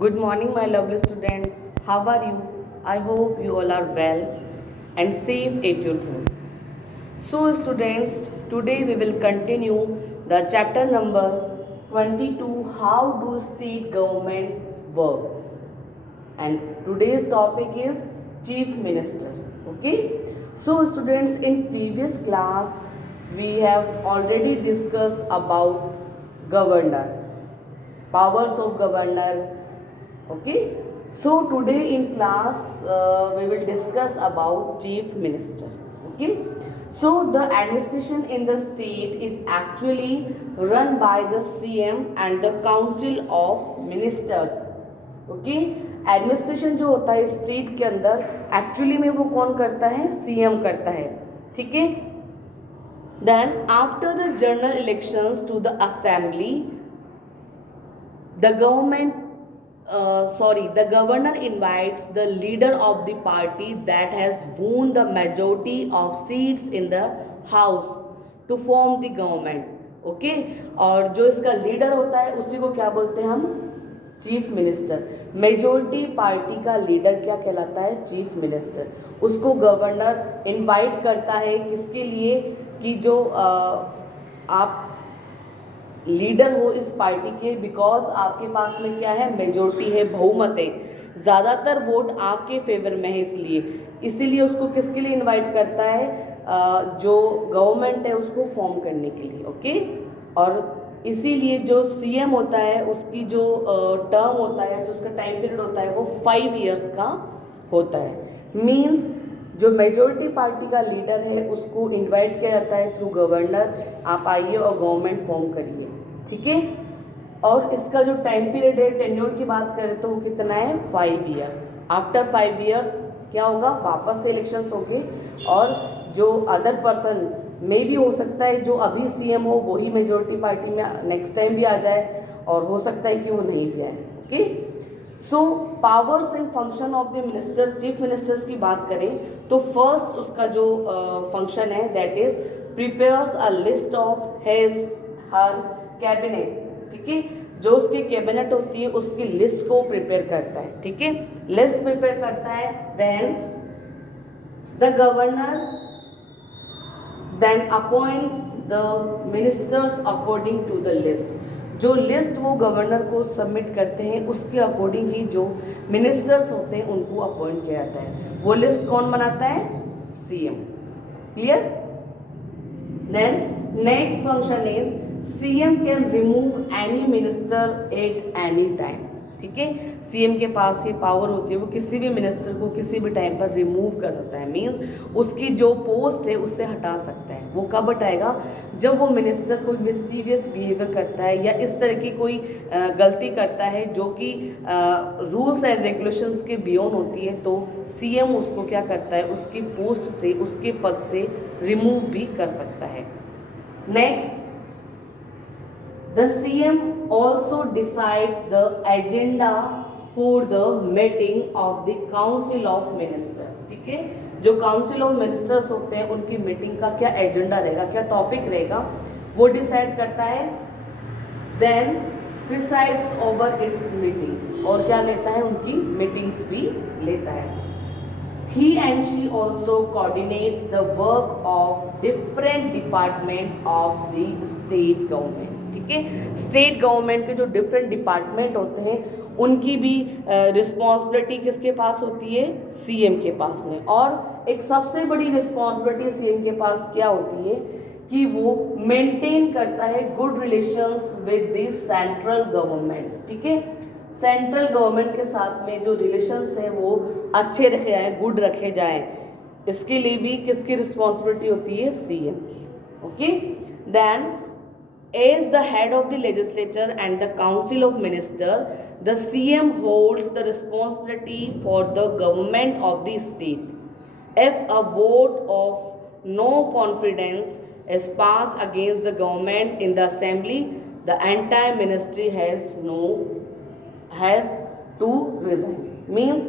Good morning, my lovely students. How are you? I hope you all are well and safe at your home. So, students, today we will continue the chapter number 22. How do state governments work? And today's topic is Chief Minister. Okay. So, students, in previous class we have already discussed about governor, powers of governor. Okay, so today in class we will discuss about chief minister. Okay, so the administration in the state is actually run by the CM and the council of ministers. Okay, administration जो होता है state के अंदर actually में वो कौन करता है? सीएम करता है. ठीक है. Then after the general elections to the assembly the governor invites the leader of the party that has won the majority of seats in the house to form the government. Okay, और जो इसका leader होता है उसी को क्या बोलते हैं हम? Chief minister. मेजोरिटी पार्टी का लीडर क्या कहलाता है? Chief minister. उसको गवर्नर इनवाइट करता है किसके लिए? कि जो आप लीडर हो इस पार्टी के, बिकॉज आपके पास में क्या है? मेजोरिटी है, बहुमत है, ज़्यादातर वोट आपके फेवर में है, इसीलिए उसको किसके लिए इनवाइट करता है? जो गवर्नमेंट है उसको फॉर्म करने के लिए. ओके, और इसीलिए जो सीएम होता है उसकी जो टर्म होता है, जो उसका टाइम पीरियड होता है वो 5 ईयर्स का होता है. मीन्स जो मेजोरिटी पार्टी का लीडर है उसको इनवाइट किया जाता है थ्रू गवर्नर, आप आइए और गवर्नमेंट फॉर्म करिए. ठीक है. और इसका जो टाइम पीरियड है, टेन्योर की बात करें तो वो कितना है? 5 ईयर्स. आफ्टर 5 ईयर्स क्या होगा? वापस से इलेक्शंस होंगे और जो अदर पर्सन में भी हो सकता है जो अभी सीएम हो वही मेजोरिटी पार्टी में नेक्स्ट टाइम भी आ जाए, और हो सकता है कि वो नहीं भी आए. Okay. So powers and function of the minister, chief ministers की बात करें तो फर्स्ट उसका जो फंक्शन है that is prepares a list of his her cabinet. ठीक है. जो उसकी कैबिनेट होती है उसकी लिस्ट को प्रिपेयर करता है. ठीक है. लिस्ट प्रिपेयर करता है. Then the governor then appoints the ministers according to the list. जो लिस्ट वो गवर्नर को सबमिट करते हैं उसके अकॉर्डिंग ही जो मिनिस्टर्स होते हैं उनको अपॉइंट किया जाता है. वो लिस्ट कौन बनाता है? CM. Clear. Then next function is CM can remove any minister at any time. ठीक है. सीएम के पास ये पावर होती है, वो किसी भी मिनिस्टर को किसी भी टाइम पर रिमूव कर सकता है. मीन्स उसकी जो पोस्ट है उससे हटा सकता है. वो कब हटाएगा? जब वो मिनिस्टर कोई मिस्चीवियस बिहेवियर करता है या इस तरह की कोई गलती करता है जो कि रूल्स एंड रेगुलेशंस के बियॉन्ड होती है, तो सीएम उसको क्या करता है? उसकी पोस्ट से, उसके पद से रिमूव भी कर सकता है. Next, the CM also decides the agenda for the meeting of the council of ministers. ठीक है. जो काउंसिल ऑफ मिनिस्टर्स होते हैं उनकी मीटिंग का क्या एजेंडा रहेगा, क्या टॉपिक रहेगा, वो डिसाइड करता है. Then presides over its meetings, और क्या लेता है? उनकी मीटिंग्स भी लेता है. He and she also coordinates the work of different department of the state government. ठीक है. स्टेट गवर्नमेंट के जो डिफरेंट डिपार्टमेंट होते हैं उनकी भी रिस्पॉन्सिबिलिटी किसके पास होती है? सीएम के पास में. और एक सबसे बड़ी रिस्पॉन्सिबिलिटी सीएम के पास क्या होती है? कि वो मेंटेन करता है good relations with the central government. ठीक है. सेंट्रल गवर्नमेंट के साथ में जो रिलेशंस हैं वो अच्छे रखे जाएं, गुड रखे जाएं, इसके लिए भी किसकी रिस्पॉन्सिबिलिटी होती है? सीएम की. Okay. Then as the head of the legislature and the council of minister, the CM holds the responsibility for the government of the state. If a vote of no confidence is passed against the government in the assembly, the entire ministry has to resign. Means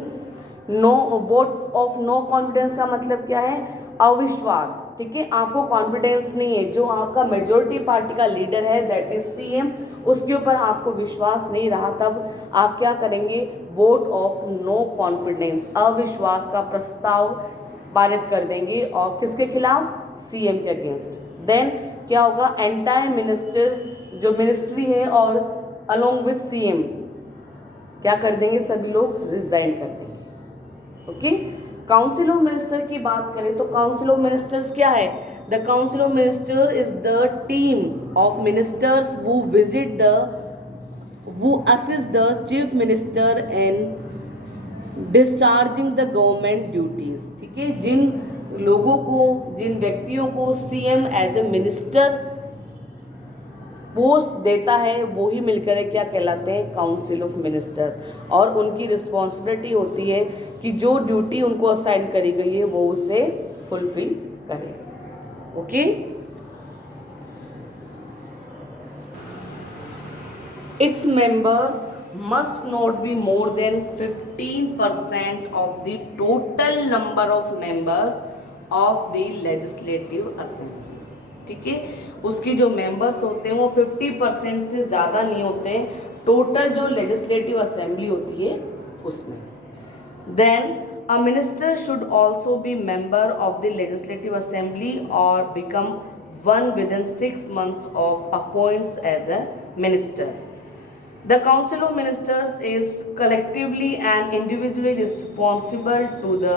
no vote of no confidence का मतलब क्या है? अविश्वास, ठीक है, आपको confidence नहीं है, जो आपका मेजोरिटी पार्टी का लीडर है दैट इज सीएम, उसके ऊपर आपको विश्वास नहीं रहा, तब आप क्या करेंगे, वोट ऑफ नो कॉन्फिडेंस, अविश्वास का प्रस्ताव पारित कर देंगे, और किसके खिलाफ, सीएम के अगेंस्ट। देन क्या होगा, एंटायर मिनिस्टर, जो मिनिस्ट्री है और अलोंग विथ सीएम क्या कर देंगे, सभी लोग रिजाइन कर देंगे। ओके, काउंसिल ऑफ मिनिस्टर की बात करें तो काउंसिल ऑफ मिनिस्टर्स क्या है, the council of minister is the team of ministers who visit the who assist the chief minister in discharging the government duties, ठीक है, जिन लोगों को, जिन व्यक्तियों को CM as a minister post देता है, वो ही मिलकर क्या कहलाते हैं, काउंसिल ऑफ मिनिस्टर्स, और उनकी रिस्पॉन्सिबिलिटी होती है कि जो ड्यूटी उनको असाइन करी गई है वो उसे फुलफिल करें। Okay, its members must not be more than 15% of the total number of members of the legislative assemblies, ठीक है, उसके जो मेंबर्स होते हैं वो 50% से ज़्यादा नहीं होते हैं टोटल जो लेजिस्लेटिव असेंबली होती है उसमें। Then a minister should also be member of the legislative assembly और become one within 6 months of appointment as a minister. The Council of Ministers is collectively and individually responsible to the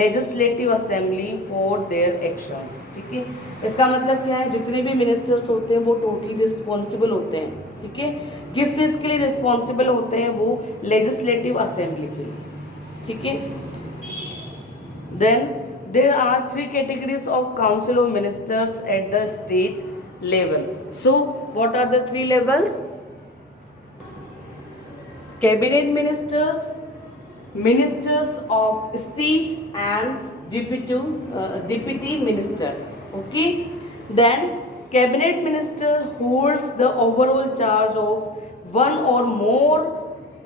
Legislative Assembly for their actions, ठीक है, इसका मतलब क्या है, जितने भी ministers होते हैं वो टोटली रिस्पॉन्सिबल होते हैं, ठीक है, किस चीज़ के लिए रिस्पॉन्सिबल होते हैं, वो लेजिस्लेटिव असेंबली के लिए, ठीक है। Then there are 3 categories of Council of Ministers at the state level. So what are the 3 levels? Cabinet ministers, ministers of state and deputy ministers. Okay, then cabinet minister holds the overall charge of one or more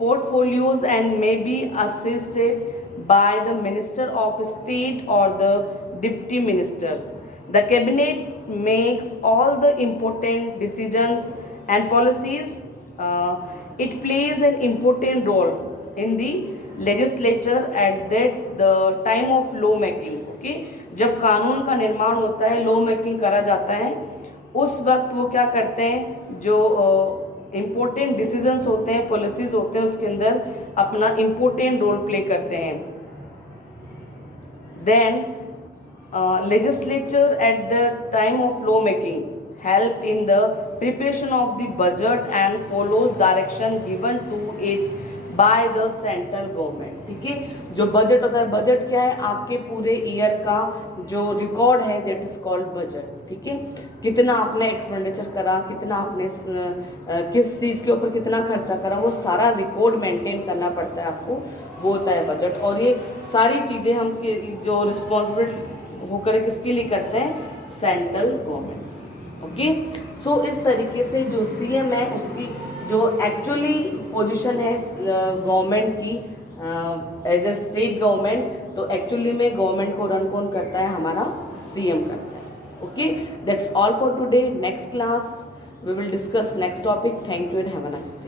portfolios and may be assisted by the minister of state or the deputy ministers. The cabinet makes all the important decisions and policies. It plays an important role in the legislature at that the time of law making. Okay, जब कानून का निर्माण होता है, law making करा जाता है, उस वक्त वो क्या करते हैं, जो इम्पोर्टेंट डिसीजंस होते हैं, पॉलिसीज होते हैं, उसके अंदर अपना इम्पोर्टेंट रोल प्ले करते हैं। Then legislature at the time of law making help in the preparation of the budget and follows direction given to it by the central government, ठीक है, जो बजट होता है, बजट क्या है, आपके पूरे ईयर का जो रिकॉर्ड है दैट इज कॉल्ड बजट, ठीक है, कितना आपने एक्सपेंडिचर करा, कितना आपने किस चीज़ के ऊपर कितना खर्चा करा, वो सारा रिकॉर्ड मेंटेन करना पड़ता है आपको, वो होता है बजट। और ये सारी चीज़ें हम जो रिस्पॉन्सिबल होकर किसके लिए करते हैं, सेंट्रल गवर्नमेंट। ओके, सो इस तरीके से जो सीएम है उसकी जो एक्चुअली पोजीशन है गवर्नमेंट की एज ए स्टेट गवर्नमेंट, तो एक्चुअली में गवर्नमेंट को रन कौन करता है, हमारा सीएम करता है। Okay, that's all for today. Next class we will discuss next topic. Thank you and have a nice day.